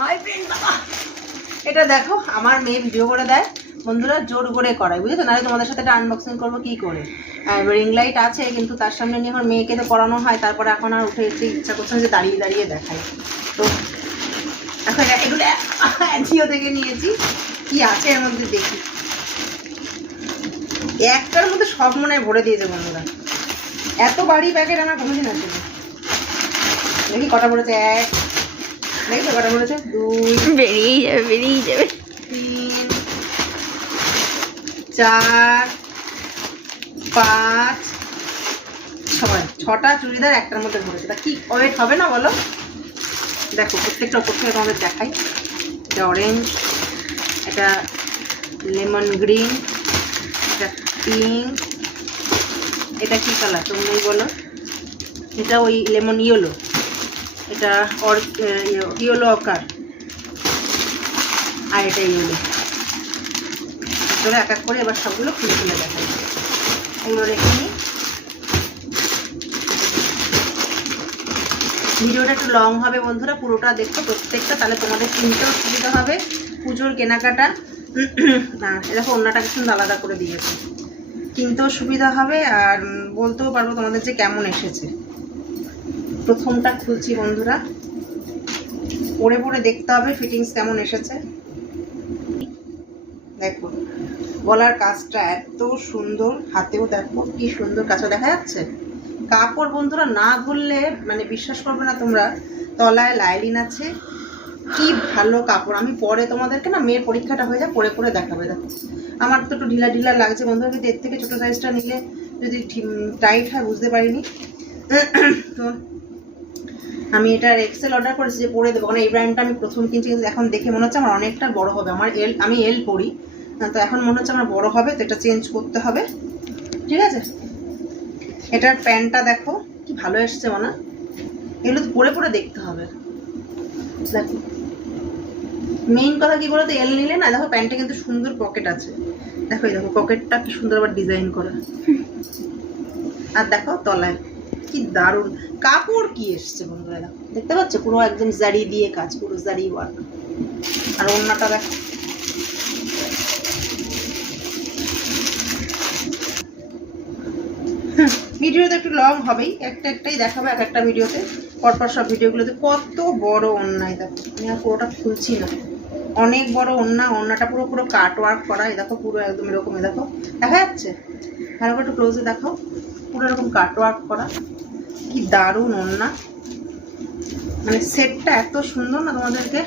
Hi friend বাবা, এটা দেখো আমার মেয়ে ভিডিও করে দেয় বন্ধুরা, জোর করে করায় বুঝেছো, নাহলে তোমাদের সাথে একটা আনবক্সিং করবো কি করে। রিং লাইট আছে কিন্তু তার সামনে নিয়ে আমার মেয়েকে তো করানো হয়, তারপরে এখন আর উঠে একটু ইচ্ছা করছে যে দাঁড়িয়ে দাঁড়িয়ে দেখাই। তো এখন এগুলো জিও থেকে নিয়েছি, কি আছে এর মধ্যে দেখি। একটার মধ্যে সব মনে হয় ভরে দিয়েছে বন্ধুরা, এত বাড়ি প্যাকেট আমার কোনোদিন আছে। দেখি কটা পড়েছে, এক দেখি কটা পড়েছে, দুই, বেরিয়ে যাবে 3, 4, 5, 6, 6টা চুড়িদার একটার মধ্যে ভরেছে। তা কি ওয়েট হবে না বলো? দেখো প্রত্যেকটা ওপর থেকে তোমাদের দেখাই। এটা অরেঞ্জ, এটা লেমন গ্রিন, এটা পিঙ্ক, এটা কি কালার তোমরাই বলো? এটা ওই লেমন ইয়েলো, এটা ইয়েলো অকার, আর এটা ইয়েলো। এক এক করে এবার সবগুলো খুলে খুলে দেখাই। এগুলো রেখে নিই। ভিডিওটা একটু লং হবে বন্ধুরা, পুরোটা দেখো প্রত্যেকটা, তাহলে তোমাদের কিনতেও সুবিধা হবে, পুজোর কেনাকাটা। দেখো অন্যটা কিছু আলাদা করে দিয়েছে, কিনতেও সুবিধা হবে আর বলতেও পারবো তোমাদের যে কেমন এসেছে। প্রথমটা খুলছি বন্ধুরা, পরে পরে দেখতে হবে ফিটিংস কেমন এসেছে। দেখো গলার কাজটা এত সুন্দর, হাতেও দেখো কি সুন্দর কাছে দেখা যাচ্ছে। কাপড় বন্ধুরা না ধরলে মানে বিশ্বাস করবে না তোমরা, তলায় লাইলিন আছে, কি ভালো কাপড়। আমি পরে তোমাদেরকে না মেয়ের পরীক্ষাটা হয়ে যায় পরে পরে দেখাবে। দেখো আমার তো একটু ঢিলা ঢিলা লাগছে বন্ধুরা, কিন্তু এর থেকে ছোটো সাইজটা নিলে যদি টাইট হয় বুঝতে পারিনি। তো আমি এটার এক্সেল অর্ডার করেছি যে পরে দেবো, কারণ এই ব্র্যান্ডটা আমি প্রথম কিনছি, কিন্তু এখন দেখে মনে হচ্ছে আমার অনেকটা বড় হবে। আমি এল পরি, তো এখন মনে হচ্ছে আমার বড় হবে, তো এটা চেঞ্জ করতে হবে। ঠিক আছে, এটার প্যান্টটা দেখো কি ভালো এসছে মনে, এগুলো তো পরে পরে দেখতে হবে। দেখো মেইন কথা কি বলতো, এল নিলে না দেখো প্যান্টে কিন্তু সুন্দর পকেট আছে। দেখো এই দেখো পকেটটা কি সুন্দর আবার ডিজাইন করা, আর দেখো তলায় কি দারুণ কাপড় কি এসছে বন্ধুরা। দেখো দেখতে পাচ্ছ পুরো একদম জারি দিয়ে কাজ, পুরো জারি ওয়ার্ক। আর ওড়নাটা দেখো, ভিডিওতে একটু লং হবেই, একটাই দেখাবো এক একটা ভিডিওতে, পরপর সব ভিডিওগুলোতে। কত বড় ওড়নায় দেখো, আমি আর পুরোটা খুলছি না, অনেক বড় ওড়না। ওড়নাটা পুরো পুরো কাট ওয়ার্ক করা, এই দেখো পুরো একদম এরকম, দেখো দেখা যাচ্ছে, ভালো করে একটু ক্লোজে দেখো, পুরো এরকম কাট ওয়ার্ক করা, কি দারুণ ওড়না। মানে সেটটা এত সুন্দর না তোমাদেরকে